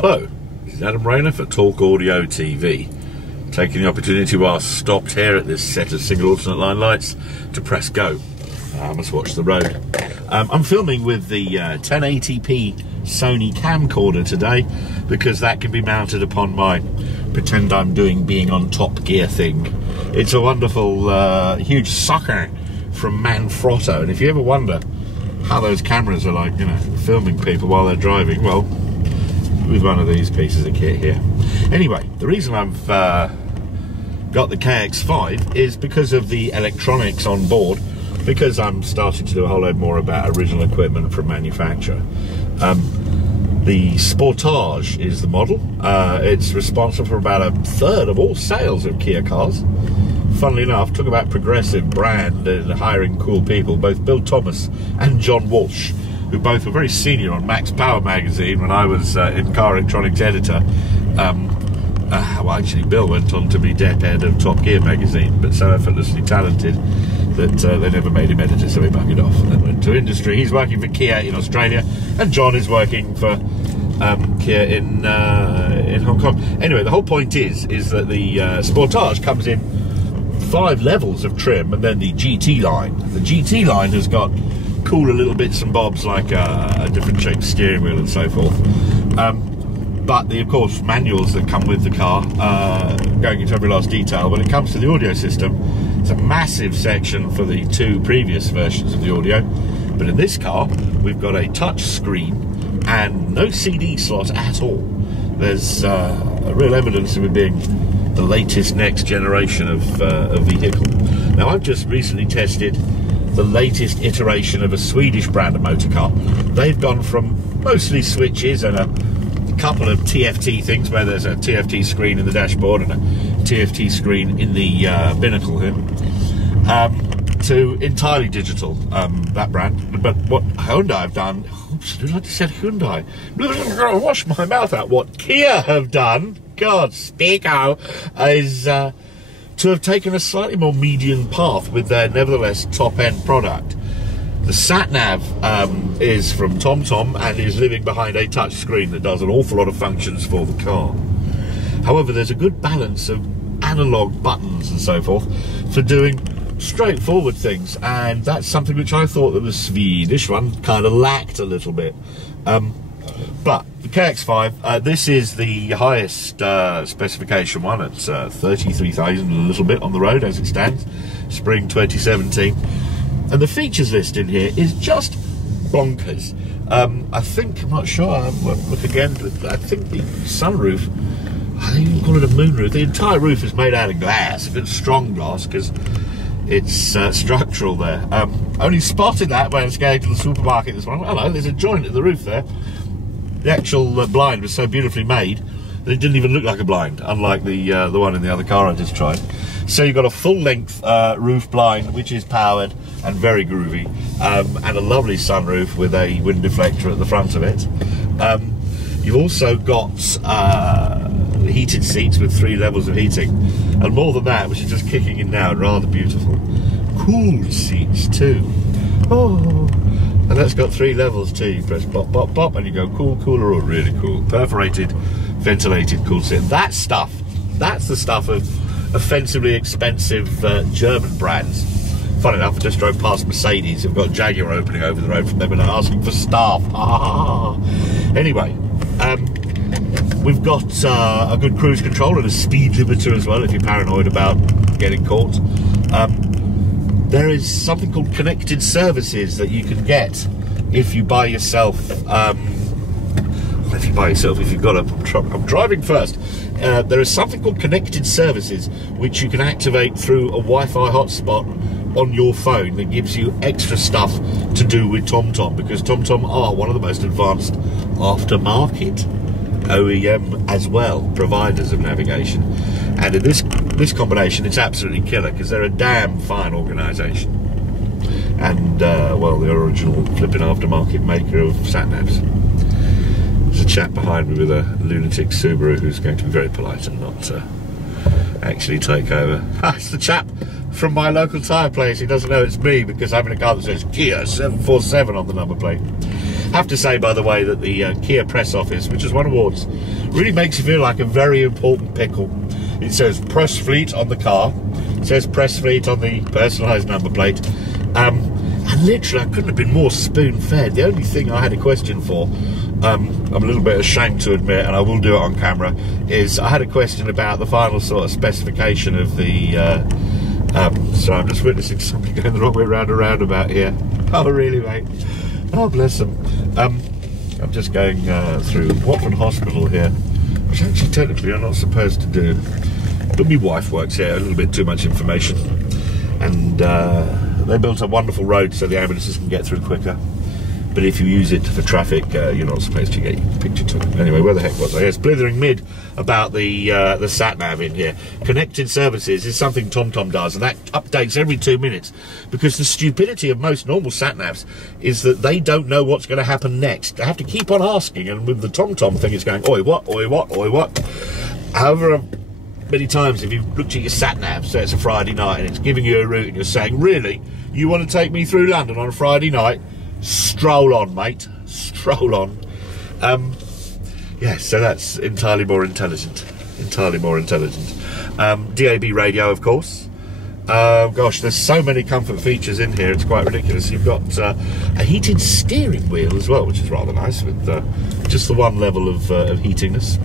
Hello, this is Adam Rayner for Talk Audio TV, taking the opportunity whilst stopped here at this set of single alternate line lights to press go. I must watch the road. I'm filming with the 1080p Sony camcorder today because that can be mounted upon my pretend I'm being on Top Gear thing. It's a wonderful huge sucker from Manfrotto, and if you ever wonder how those cameras are like, you know, filming people while they're driving, well, with one of these pieces of kit here. Anyway, the reason I've got the KX5 is because of the electronics on board, because I'm starting to do a whole load more about original equipment from manufacturer. The Sportage is the model. It's responsible for about a third of all sales of Kia cars. Funnily enough, talk about progressive brand and hiring cool people, both Bill Thomas and John Walsh, who both were very senior on Max Power magazine when I was in car electronics editor. Well, actually, Bill went on to be dep ed of Top Gear magazine, but so effortlessly talented that they never made him editor, so he buggered off and then went to industry. He's working for Kia in Australia, and John is working for Kia in Hong Kong. Anyway, the whole point is that the Sportage comes in 5 levels of trim, and then the GT line. The GT line has got cooler little bits and bobs like a different shaped steering wheel and so forth. But the, of course, manuals that come with the car, going into every last detail. When it comes to the audio system, it's a massive section for the 2 previous versions of the audio. But in this car, we've got a touch screen and no CD slot at all. There's a real evidence of it being the latest next generation of vehicle. Now, I've just recently tested the latest iteration of a Swedish brand of motor car. They've gone from mostly switches and a couple of TFT things where there's a TFT screen in the dashboard and a TFT screen in the binnacle here, to entirely digital, that brand. But what Hyundai have done, oops, I just said Hyundai, wash my mouth out, what Kia have done, God, speak out, is to have taken a slightly more median path with their nevertheless top-end product. The sat-nav is from TomTom and is living behind a touch screen that does an awful lot of functions for the car. However, there's a good balance of analog buttons and so forth for doing straightforward things, and that's something which I thought that the Swedish one kind of lacked a little bit. But the KX5, this is the highest specification one at 33,000 and a little bit on the road as it stands, spring 2017. And the features list in here is just bonkers. I think, I'm not sure, I'll look again, but I think the sunroof, I think you can call it a moonroof. The entire roof is made out of glass, if it's strong glass, because it's structural there. Only spotted that when I was going to the supermarket this morning. Hello, there's a joint at the roof there. The actual blind was so beautifully made that it didn't even look like a blind, unlike the one in the other car I just tried. So you've got a full-length roof blind, which is powered and very groovy, and a lovely sunroof with a wind deflector at the front of it. You've also got heated seats with 3 levels of heating, and more than that, which is just kicking in now, rather beautiful, cooled seats too. Oh, and that's got 3 levels too. You press pop, pop, pop, and you go cool, cooler, or really cool. Perforated, ventilated, cool seat. That stuff, that's the stuff of offensively expensive German brands. Funny enough, I just drove past Mercedes, who've got Jaguar opening over the road from them and asking for staff. Anyway, we've got a good cruise control and a speed limiter as well if you're paranoid about getting caught. There is something called connected services that you can get if you buy yourself, if you've got a, I'm driving first. There is something called connected services which you can activate through a Wi-Fi hotspot on your phone that gives you extra stuff to do with TomTom, because TomTom are one of the most advanced aftermarket OEM as well providers of navigation, and in this combination it's absolutely killer because they're a damn fine organisation, and well, the original flipping aftermarket maker of sat-navs. There's a chap behind me with a lunatic Subaru who's going to be very polite and not actually take over. It's the chap from my local tyre place. He doesn't know it's me because I'm in a car that says Kia 747 on the number plate. Have to say, by the way, that the Kia press office, which has won awards, really makes you feel like a very important pickle. It says Press Fleet on the car. It says Press Fleet on the personalised number plate. And literally, I couldn't have been more spoon-fed. The only thing I had a question for, I'm a little bit ashamed to admit, and I will do it on camera, is I had a question about the final sort of specification of the... so I'm just witnessing something going the wrong way round a roundabout here. Oh, really, mate? Oh, bless them. I'm just going through Watford Hospital here, which actually technically I'm not supposed to do. But my wife works here, a little bit too much information. And they built a wonderful road so the ambulances can get through quicker. But if you use it for traffic, you're not supposed to get your picture took. Anyway, where the heck was I? Yes, blithering mid about the sat-nav in here. Connected services is something TomTom does, and that updates every 2 minutes. Because the stupidity of most normal sat-navs is that they don't know what's going to happen next. They have to keep on asking, and with the TomTom thing, it's going, oi, what, oi, what, oi, what. However many times have you looked at your sat-nav, so it's a Friday night, and it's giving you a route, and you're saying, really? You want to take me through London on a Friday night? Stroll on, mate. Stroll on. Yeah, so that's entirely more intelligent. Entirely more intelligent. DAB radio, of course. Gosh, there's so many comfort features in here, it's quite ridiculous. You've got a heated steering wheel as well, which is rather nice, with just the one level of heatingness.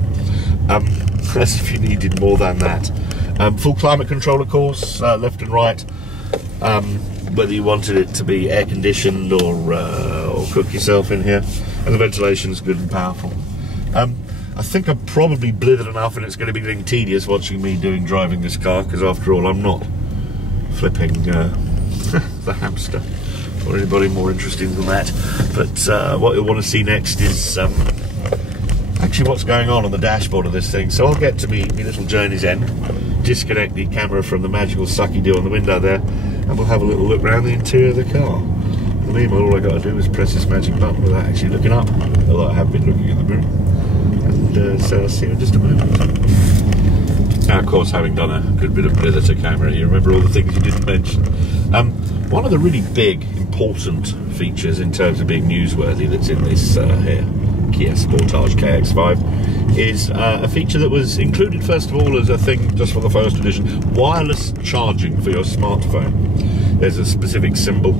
As if you needed more than that. Full climate control, of course, left and right. Whether you wanted it to be air conditioned or cook yourself in here, and the ventilation is good and powerful. I think I'm probably blithered enough, and it's going to be getting tedious watching me driving this car, because after all, I'm not flipping the hamster or anybody more interesting than that. But what you'll want to see next is actually what's going on the dashboard of this thing. So I'll get to me little journey's end, disconnect the camera from the magical sucky do on the window there, and we'll have a little look around the interior of the car. In the meanwhile, all I got to do is press this magic button without actually looking up, although I have been looking in the mirror. And so I'll see you in just a moment. Now, of course, having done a good bit of blither to camera, you remember all the things you didn't mention. One of the really big, important features in terms of being newsworthy that's in this here Kia Sportage KX5 is a feature that was included first of all as a thing just for the first edition: wireless charging for your smartphone. There's a specific symbol.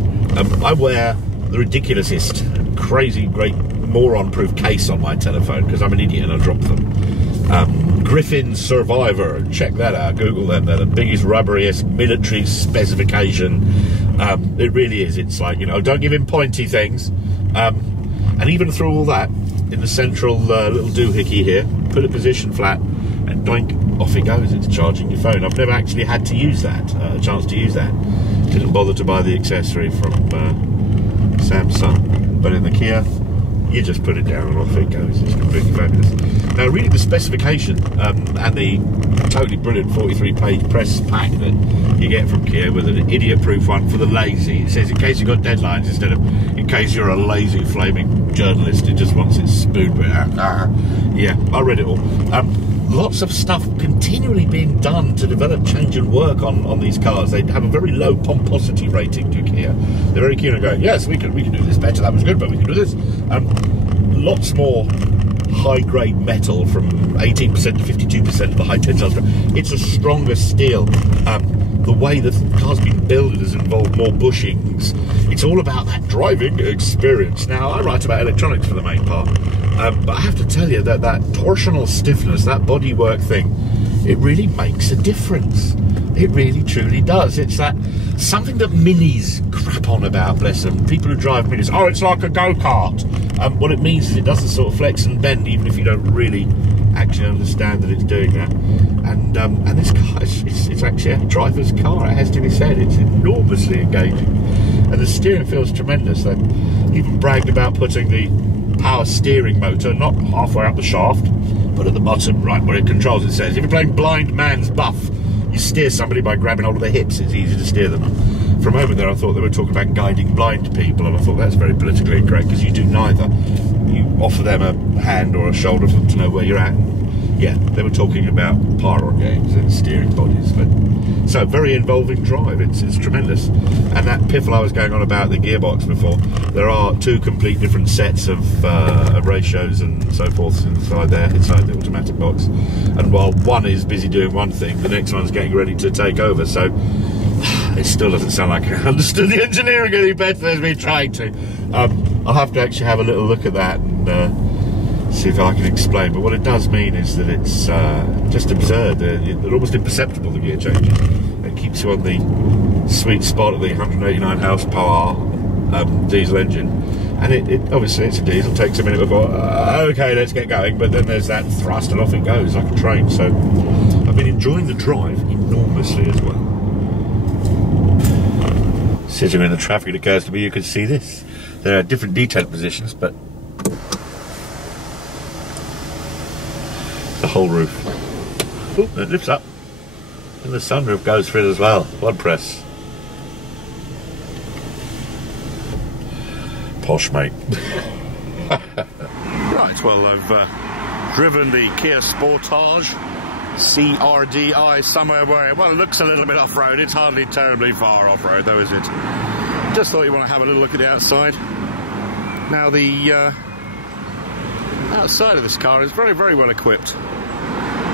I wear the ridiculousest, crazy, great moron-proof case on my telephone because I'm an idiot and I drop them. Griffin Survivor, check that out, Google them. They're the biggest, rubberiest military specification. It really is. It's like, you know, don't give him pointy things. And even through all that, in the central little doohickey here, put it position flat, and doink, off it goes. It's charging your phone. I've never actually had to use that, a chance to use that. Didn't bother to buy the accessory from Samsung, but in the Kia, you just put it down and off it goes. It's completely fabulous. Now, reading the specification and the totally brilliant 43-page press pack that you get from Kia with an idiot-proof one for the lazy. It says in case you've got deadlines instead of in case you're a lazy flaming journalist who just wants its spoon bit out. Yeah, I read it all. Lots of stuff continually being done to develop, change and work on these cars. They have a very low pomposity rating to Kia. They're very keen on going, yes, we can do this better, that was good, but we can do this. Lots more high-grade metal, from 18% to 52% of the high tensile strength. It's a stronger steel. The way the car's been built has involved more bushings. It's all about that driving experience. Now, I write about electronics for the main part, but I have to tell you that torsional stiffness, that bodywork thing, it really makes a difference. It really, truly does. It's that something that minis crap on about, bless them. People who drive minis, oh, it's like a go-kart. What it means is it doesn't sort of flex and bend, even if you don't really actually understand that it's doing that. And this car, it's actually a driver's car, it has to be said. It's enormously engaging. And the steering feels tremendous. They even bragged about putting the power steering motor not halfway up the shaft, but at the bottom, right where it controls. It says, if you're playing blind man's buff, you steer somebody by grabbing hold of their hips, it's easy to steer them. For a moment there I thought they were talking about guiding blind people, and I thought that's very politically incorrect, because you do neither. You offer them a hand or a shoulder for them to know where you're at. yeah, they were talking about pylon games and steering bodies. But so very involving drive. It's tremendous. And that piffle I was going on about the gearbox before. There are two complete different sets of ratios and so forth inside the automatic box. And while one is busy doing one thing, the next one's getting ready to take over. So it still doesn't sound like I understood the engineering any better as me trying to. I'll have to actually have a little look at that and see if I can explain. But what it does mean is that it's just absurd. They're almost imperceptible, the gear changes. It keeps you on the sweet spot of the 189 horsepower diesel engine. And it obviously, it's a diesel, takes a minute before, okay, let's get going. But then there's that thrust and off it goes like a train. So I've been enjoying the drive enormously as well. Sitting in the traffic it occurs to me, you can see this. There are different detail positions, but the whole roof. Oh, it lifts up. And the sunroof goes for it as well. One press. Posh, mate. Right, well, I've driven the Kia Sportage CRDI somewhere where, well, it looks a little bit off-road. It's hardly terribly far off-road, though, is it? Just thought you want to have a little look at the outside. Now, the outside of this car is very, very well equipped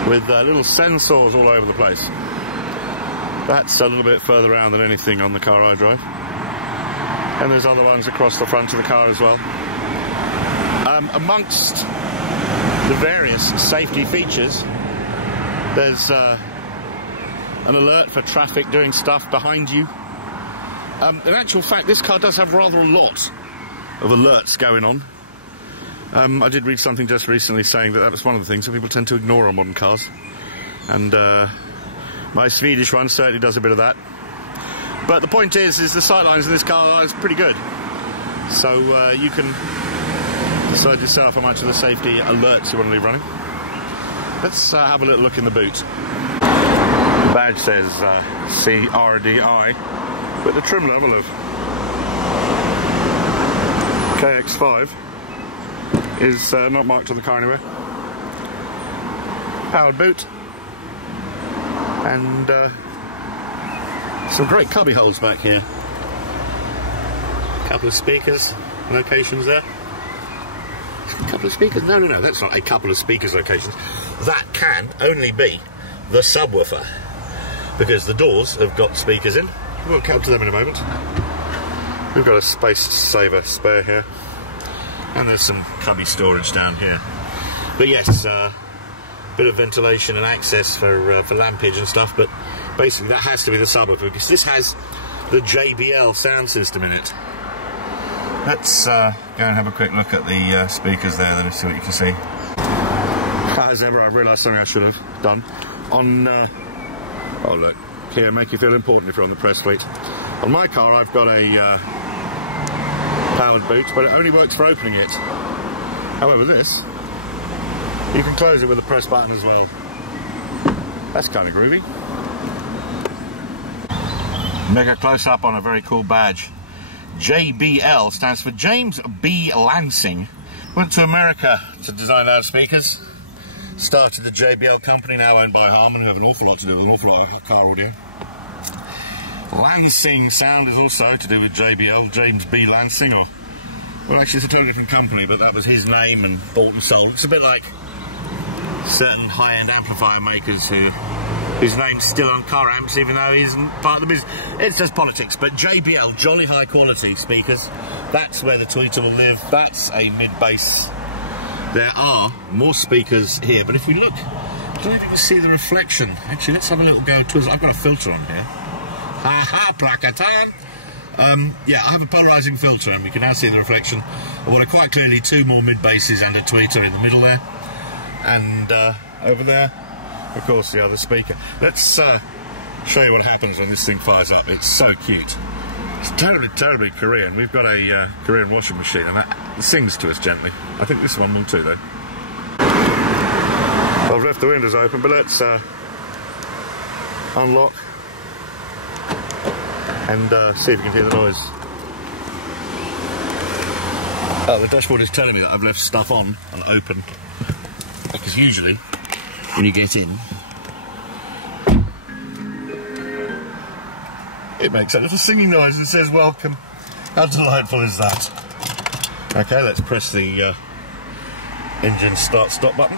with little sensors all over the place. That's a little bit further around than anything on the car I drive. And there's other ones across the front of the car as well. Amongst the various safety features, there's an alert for traffic doing stuff behind you. In actual fact, this car does have rather a lot of alerts going on. I did read something just recently saying that was one of the things that people tend to ignore on modern cars. And my Swedish one certainly does a bit of that. But the point is the sightlines in this car is pretty good. So you can decide yourself how much of the safety alerts you want to leave running. Let's have a little look in the boot. The badge says CRDI, but the trim level of KX5 is not marked on the car anywhere. Powered boot. And some great cubby holes back here. A couple of speakers locations there. A couple of speakers? No, that's not a couple of speakers locations. That can only be the subwoofer, because the doors have got speakers in. We'll come to them in a moment. We've got a space saver spare here, and there's some cubby storage down here. But yes, bit of ventilation and access for lampage and stuff, but basically that has to be the subwoofer, because this has the JBL sound system in it. Let's go and have a quick look at the speakers there, then see what you can see. As ever, I've realised something I should have done. On, oh look, here, make you feel important if you're on the press fleet. On my car, I've got a powered boot, but it only works for opening it. However, this, you can close it with a press button as well. That's kind of groovy. Make a close-up on a very cool badge. JBL stands for James B. Lansing. Went to America to design loudspeakers. Started the JBL company, now owned by Harman, who have an awful lot to do with an awful lot of car audio. Lansing Sound is also to do with JBL, James B. Lansing, or... well, actually, it's a totally different company, but that was his name and bought and sold. It's a bit like certain high-end amplifier makers whose name's still on car amps, even though he isn't part of the business. It's just politics. But JBL, jolly high-quality speakers. That's where the tweeter will live. That's a mid-bass. There are more speakers here, but if we look, I don't know if you can see the reflection. Actually, let's have a little go towards... I've got a filter on here. Aha, placatan! Yeah, I have a polarising filter, and we can now see the reflection of what are quite clearly two more mid-basses and a tweeter in the middle there. And over there, of course, the other speaker. Let's show you what happens when this thing fires up. It's so cute. It's terribly, terribly Korean. We've got a Korean washing machine, and that sings to us gently. I think this one will too, though. I've left the windows open, but let's unlock and see if you can hear the noise. Oh, the dashboard is telling me that I've left stuff on and open, because usually when you get in, it makes a little singing noise and says welcome. How delightful is that? Okay, let's press the engine start-stop button.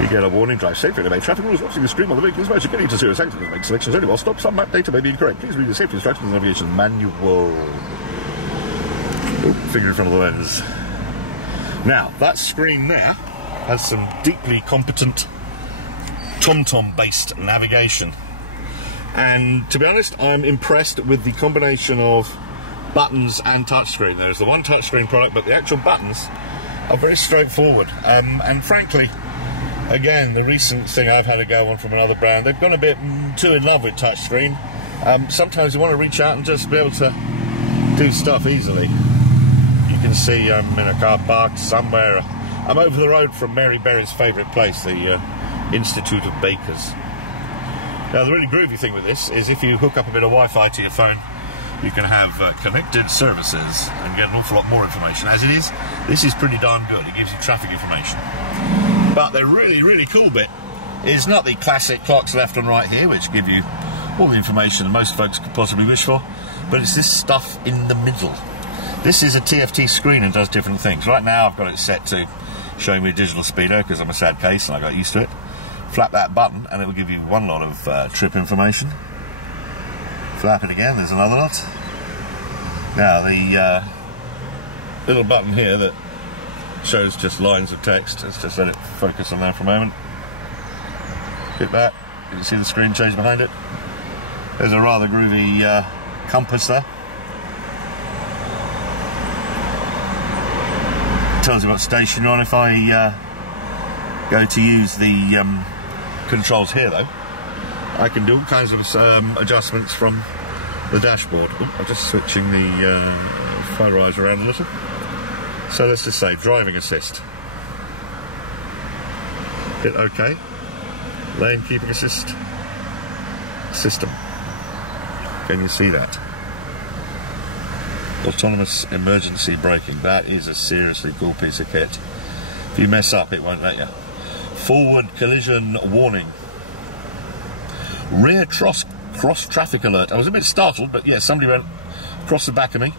You get a warning, drive safely, obey traffic rules, watching the screen on the vehicle is motor, getting to serious accidents, make selections only while stop, some map data may be incorrect. Please read the safety instructions and navigation manual. Ooh, finger in front of the lens. Now, that screen there has some deeply competent TomTom based navigation. And to be honest, I'm impressed with the combination of buttons and touchscreen. There's the one touchscreen product, but the actual buttons are very straightforward. And frankly, again, the recent thing I've had a go on from another brand, they've gone a bit too in love with touchscreen. Sometimes you want to reach out and just be able to do stuff easily. You can see I'm in a car park somewhere. I'm over the road from Mary Berry's favourite place, the Institute of Bakers. Now, the really groovy thing with this is if you hook up a bit of Wi-Fi to your phone, you can have connected services and get an awful lot more information. As it is, this is pretty darn good. It gives you traffic information. But the really, really cool bit is not the classic clocks left and right here, which give you all the information that most folks could possibly wish for, but it's this stuff in the middle. This is a TFT screen and does different things. Right now I've got it set to showing me a digital speedo because I'm a sad case and I got used to it. Flap that button and it will give you one lot of trip information. Flap it again, there's another lot. Now the little button here that shows just lines of text, let's just let it focus on there for a moment. Hit that, you can see the screen change behind it. There's a rather groovy compass there. Tells you what station you're on. If I go to use the controls here though, I can do all kinds of adjustments from the dashboard. I'm just switching the fire eyes around a little. So let's just say driving assist. Hit OK. Lane keeping assist. System. Can you see that? Autonomous emergency braking. That is a seriously cool piece of kit. If you mess up, it won't let you. Forward collision warning. Rear cross traffic alert. I was a bit startled, but yeah, somebody went across the back of me,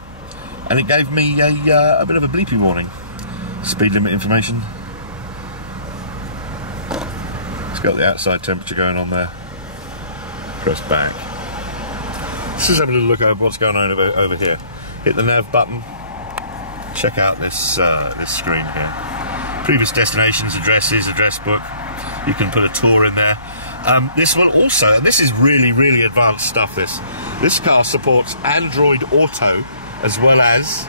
and it gave me a bit of a bleepy warning. Speed limit information. It's got the outside temperature going on there. Press back. Let's just have a little look at what's going on over here. Hit the nav button. Check out this this screen here. Previous destinations, addresses, address book. You can put a tour in there. This one also, and this is really, really advanced stuff. This car supports Android Auto as well as,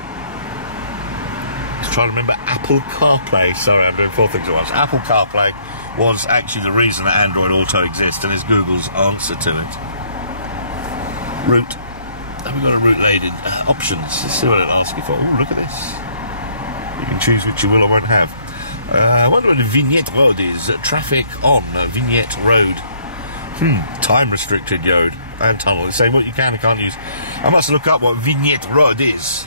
let's try to remember, Apple CarPlay. Sorry, I'm doing 4 things at once. Apple CarPlay was actually the reason that Android Auto exists, and is Google's answer to it. Route. Have we got a route aid in? Options. Let's see what it'll ask you for. Ooh, look at this. You can choose which you will or won't have. I wonder what a vignette road is. Traffic on vignette road. Time restricted road and tunnel. It's saying what you can and can't use. I must look up what vignette road is.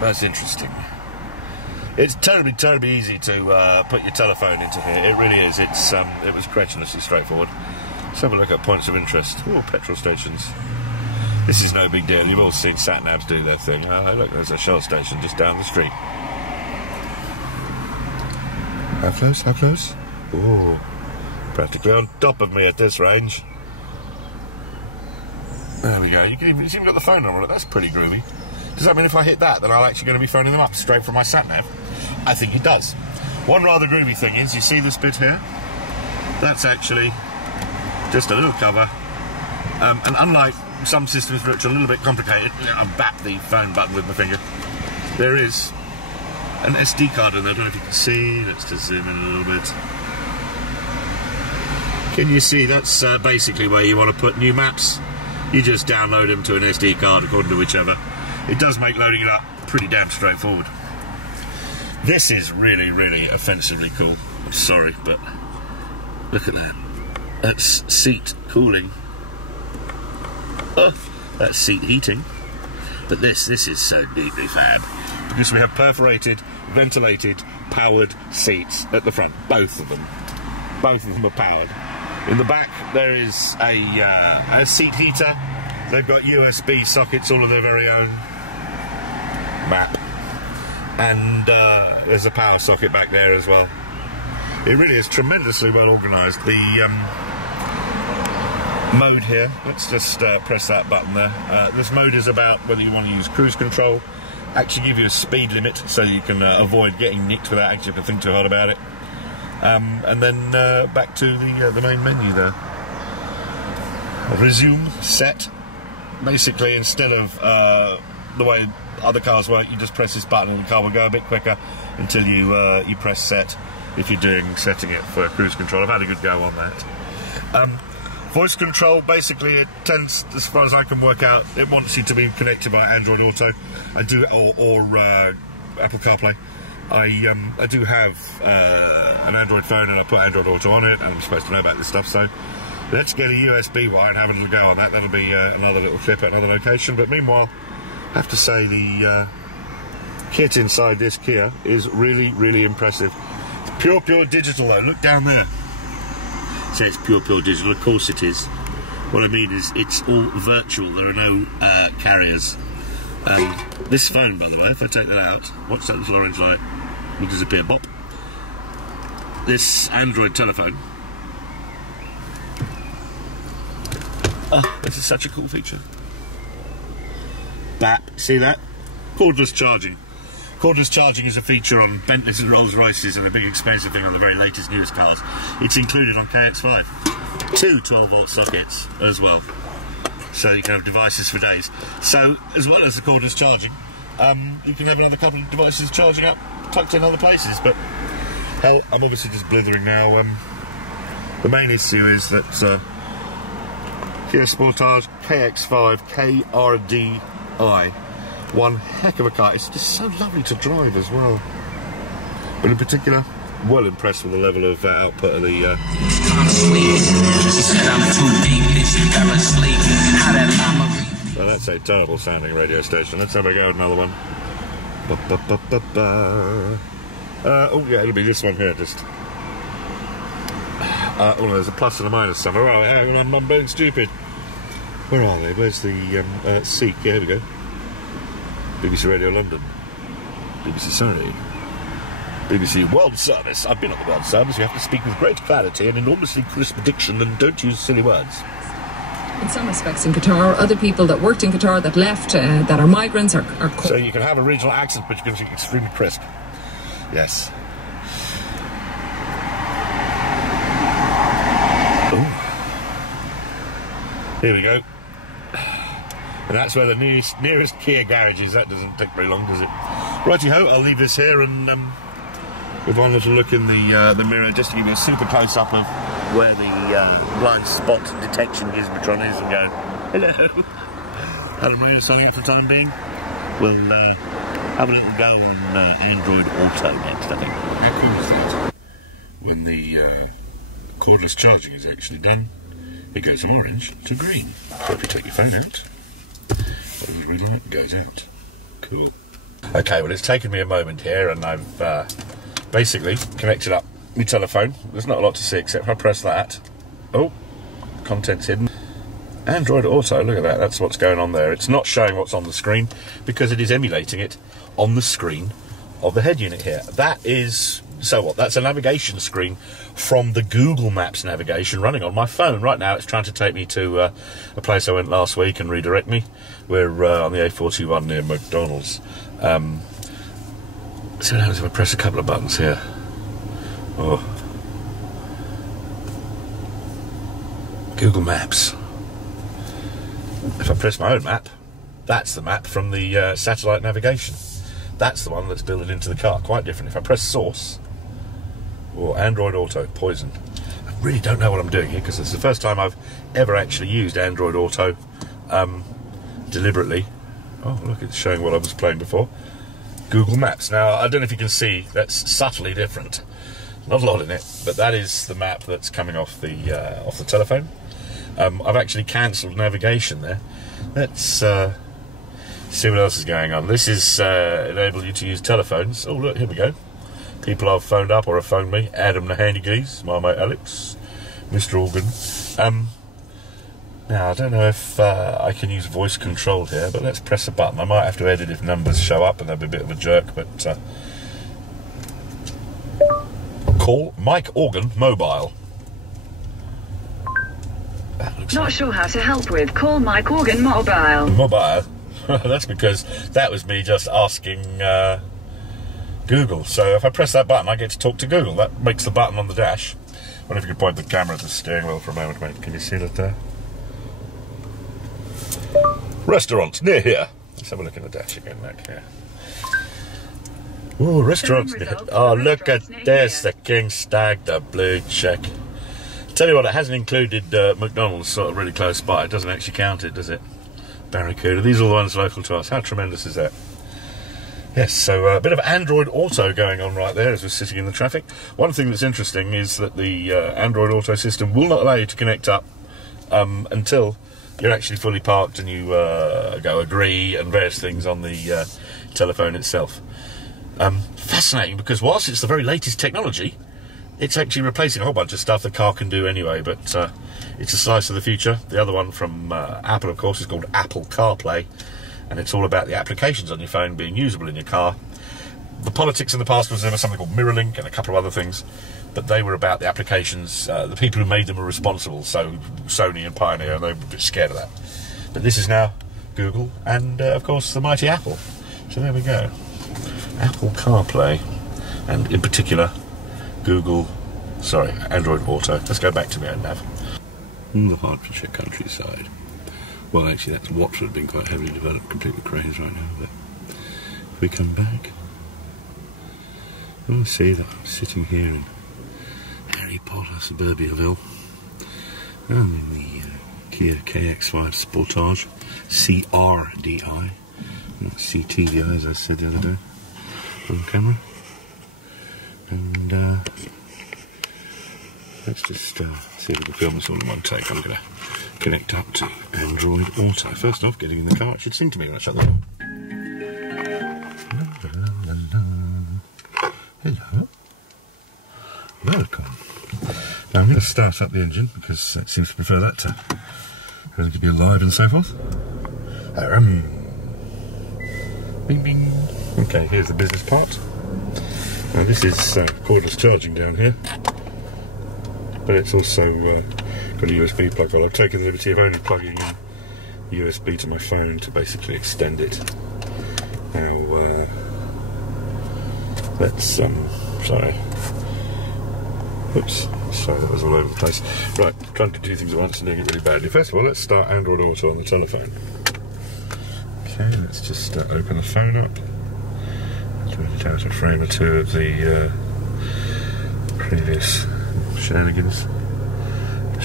That's interesting. It's terribly, terribly easy to put your telephone into here. It really is. It was cretiniously straightforward. Let's have a look at points of interest. Oh, petrol stations. This is no big deal. You've all seen sat-navs do their thing. Look, there's a Shell station just down the street. How close? How close? Oh, practically on top of me at this range. There we go. It's even got the phone number on it. That's pretty groovy. Does that mean if I hit that, then I'm actually going to be phoning them up straight from my sat-nav? I think it does. One rather groovy thing is, you see this bit here? That's actually just a little cover. And unlike some systems which are a little bit complicated, I bap the phone button with my finger. There is an SD card in there. I don't know if you can see. Let's just zoom in a little bit. Can you see? That's basically where you want to put new maps. You just download them to an SD card according to whichever. It does make loading it up pretty damn straightforward. This is really, really offensively cool. I'm sorry, but look at that. That's seat cooling. Oh, that's seat heating. But this is so neatly fab, because we have perforated, ventilated, powered seats at the front. Both of them are powered. In the back there is a seat heater. They've got USB sockets, all of their very own. Map. And there's a power socket back there as well. It really is tremendously well organised. The mode here, let's just press that button there. This mode is about whether you want to use cruise control, actually give you a speed limit so you can avoid getting nicked without actually having to think too hard about it. And then back to the main menu there. Resume, set. Basically, instead of the way other cars work, you just press this button and the car will go a bit quicker until you press set if you're setting it for cruise control. I've had a good go on that. Voice control, basically it tends, as far as I can work out, it wants you to be connected by Android Auto. I do, or Apple CarPlay. I do have an Android phone and I put Android Auto on it, and I'm supposed to know about this stuff, so let's get a USB wire and have a little go on that. That'll be another little clip at another location. But meanwhile, I have to say the kit inside this Kia is really, really impressive. It's pure digital though. Look down there. It says pure digital. Of course it is. What I mean is it's all virtual. There are no carriers. This phone, by the way, if I take that out, watch that little orange light will disappear. Bop. This Android telephone. Oh, this is such a cool feature. BAP, see that? Cordless charging. Cordless charging is a feature on Bentleys and Rolls Royces, and a big expensive thing on the very latest newest cars. It's included on KX5. 2 12-volt sockets as well, so you can have devices for days. So, as well as the cordless charging, you can have another couple of devices charging up, tucked in other places. But hell, I'm obviously just blithering now. The main issue is that Kia Sportage KX5 KRDI, one heck of a car. It's just so lovely to drive as well. But in particular, well impressed with the level of output of the well, that's a terrible sounding radio station. Let's have a go at another one. Oh yeah, it'll be this one here. Just oh, there's a plus and a minus somewhere. Oh, I'm being stupid. Where are they? Where's the seek? Yeah, here we go. BBC Radio London, BBC Surrey, BBC World Service. I've been on the World Service. You have to speak with great clarity and enormously crisp diction, and don't use silly words. In some respects in Qatar, other people that worked in Qatar that left, that are migrants, are so you can have a regional accent, but you can be extremely crisp. Yes. Ooh. Here we go. And that's where the nearest Kia garage is. That doesn't take very long, does it? Righty-ho, I'll leave this here and with one little look in the mirror, just to give you a super close-up of where the blind spot detection gizmotron is, and go, hello. Adam Rainer signing out for the time being. We'll have a little go on Android Auto next, I think. How cool is that? When the cordless charging is actually done, it goes from orange to green. So if you take your phone out, the green light goes out. Cool. Okay, well, it's taken me a moment here, and I've basically connected up my telephone. There's not a lot to see except if I press that. Oh, content's hidden. Android Auto, look at that, that's what's going on there. It's not showing what's on the screen because it is emulating it on the screen of the head unit here. That is, so what, that's a navigation screen from the Google Maps navigation running on my phone. Right now it's trying to take me to a place I went last week and redirect me. We're on the A41 near McDonald's. So now if I press a couple of buttons here. Oh. Google Maps. If I press my own map, that's the map from the satellite navigation. That's the one that's built into the car. Quite different. If I press source, or Android Auto, poison. I really don't know what I'm doing here because it's the first time I've ever actually used Android Auto deliberately. Oh, look, it's showing what I was playing before. Google Maps. Now, I don't know if you can see, that's subtly different. Not a lot in it, but that is the map that's coming off the telephone. I've actually cancelled navigation there. Let's See what else is going on. This is enable you to use telephones. Oh look, here we go. People I've phoned up or have phoned me. Adam the Handy Geese, my mate Alex, Mr. Organ. Now I don't know if I can use voice control here, but let's press a button. I might have to edit if numbers show up and there'll be a bit of a jerk, but call Mike Organ mobile. Not sure how to help with. Call Mike Organ mobile. Mobile. That's because that was me just asking Google. So if I press that button, I get to talk to Google. That makes the button on the dash. I wonder if you could point the camera at the steering wheel for a moment, mate. Can you see that there? Restaurant near here. Let's have a look at the dash again back here. Ooh, restaurants near. Oh, look at this, the King Stag, the blue check. Tell you what, it hasn't included McDonald's sort of really close by. It doesn't actually count it, does it? Barracuda. These are the ones local to us. How tremendous is that? Yes, so a bit of Android Auto going on right there as we're sitting in the traffic. One thing that's interesting is that the Android Auto system will not allow you to connect up until you're actually fully parked and you go agree and various things on the telephone itself. Fascinating, because whilst it's the very latest technology, it's actually replacing a whole bunch of stuff the car can do anyway, but it's a slice of the future. The other one from Apple, of course, is called Apple CarPlay, and it's all about the applications on your phone being usable in your car. The politics in the past was there was something called MirrorLink and a couple of other things, but they were about the applications. The people who made them were responsible, so Sony and Pioneer, they were a bit scared of that. But this is now Google and, of course, the mighty Apple. So there we go. Apple CarPlay, and in particular, Android Auto. Let's go back to my own nav. In the Hertfordshire countryside. Well, actually, that's Watford, been quite heavily developed, complete with cranes right now. But if we come back, I see that I'm sitting here in Harry Potter Suburbiaville. I'm in the Kia KX5 Sportage, CRDI, not CTDI as I said the other day on camera. And let's just see if we can film this all in one take. I'm going to connect up to Android Auto. First off, getting in the car, it should sing to me when I shut the door. Hello. Welcome. Now I'm going to start up the engine because it seems to prefer that to ready to be alive and so forth. Bing bing. Okay, here's the business part. Now this is cordless charging down here, but it's also got a USB plug. Well, I've taken the liberty of only plugging in USB to my phone to basically extend it. Now let's sorry, oops, sorry, that was all over the place. Right, trying to do things at once and doing it really badly. First of all, let's start Android Auto on the telephone. Okay, let's just open the phone up. Out a frame or two of the previous shenanigans.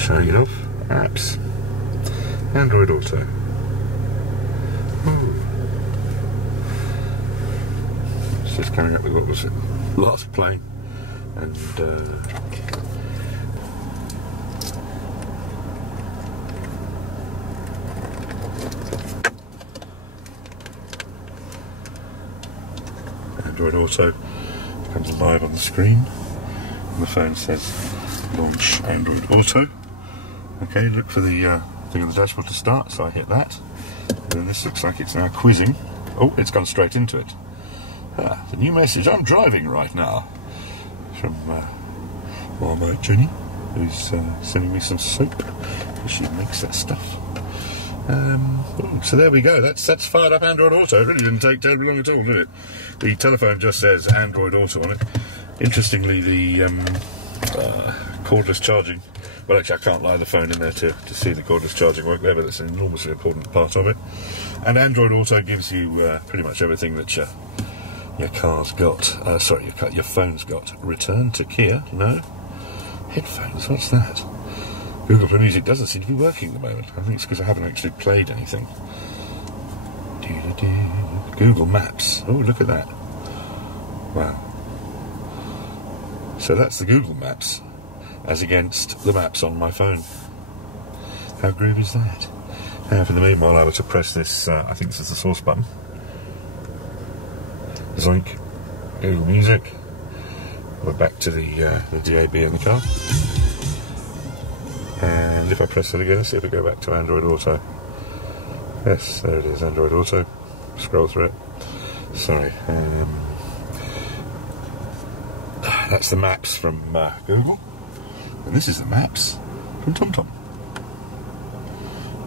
Showing it off. Apps. Android Auto. Ooh. It's just coming up with what was it? Lots of playing. And Android Auto comes live on the screen, and the phone says launch Android Auto. Okay, look for the thing on the dashboard to start, so I hit that. And then this looks like it's now quizzing. Oh, it's gone straight into it. The new message, I'm driving right now, from my mate Jenny, who's sending me some soap, because she makes that stuff. So there we go, that's fired up Android Auto. It really didn't take terribly long at all, did it? The telephone just says Android Auto on it. Interestingly, the cordless charging, well actually I can't lie the phone in there to see the cordless charging work there, but it's an enormously important part of it. And Android Auto gives you pretty much everything that your car's got, your phone's got. Return to Kia, no. Headphones, what's that? Google Play Music doesn't seem to be working at the moment. I think it's because I haven't actually played anything. Google Maps. Oh, look at that. Wow. So that's the Google Maps as against the maps on my phone. How groovy is that? And for the meanwhile, I was to press this, I think this is the source button. Zoink. Google Music. We're back to the DAB in the car. And if I press it again, let's see if we go back to Android Auto. Yes, there it is, Android Auto. Scroll through it. Sorry. That's the maps from Google. And this is the maps from TomTom.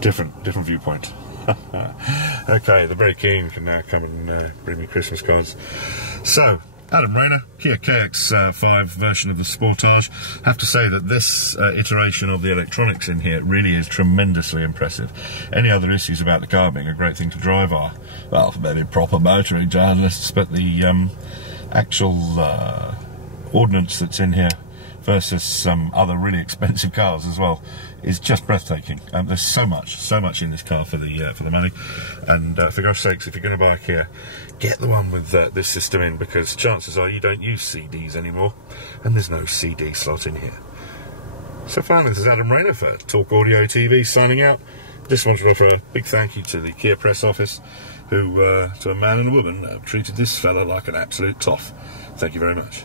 Different viewpoint. Okay, the Very Keen can now come and bring me Christmas cards. So, Adam Rayner, Kia KX5 version of the Sportage. Have to say that this iteration of the electronics in here really is tremendously impressive. Any other issues about the car being a great thing to drive are, well, for maybe proper motoring journalists, but the actual ordnance that's in here versus some other really expensive cars as well is just breathtaking. There's so much in this car for the money, and for gosh sakes, if you're going to buy a Kia, get the one with this system in, because chances are you don't use CDs anymore, and there's no CD slot in here. So finally, this is Adam Rayner for Talk Audio TV signing out. Just wanted to offer a big thank you to the Kia press office, who, to a man and a woman, treated this fella like an absolute toff. Thank you very much.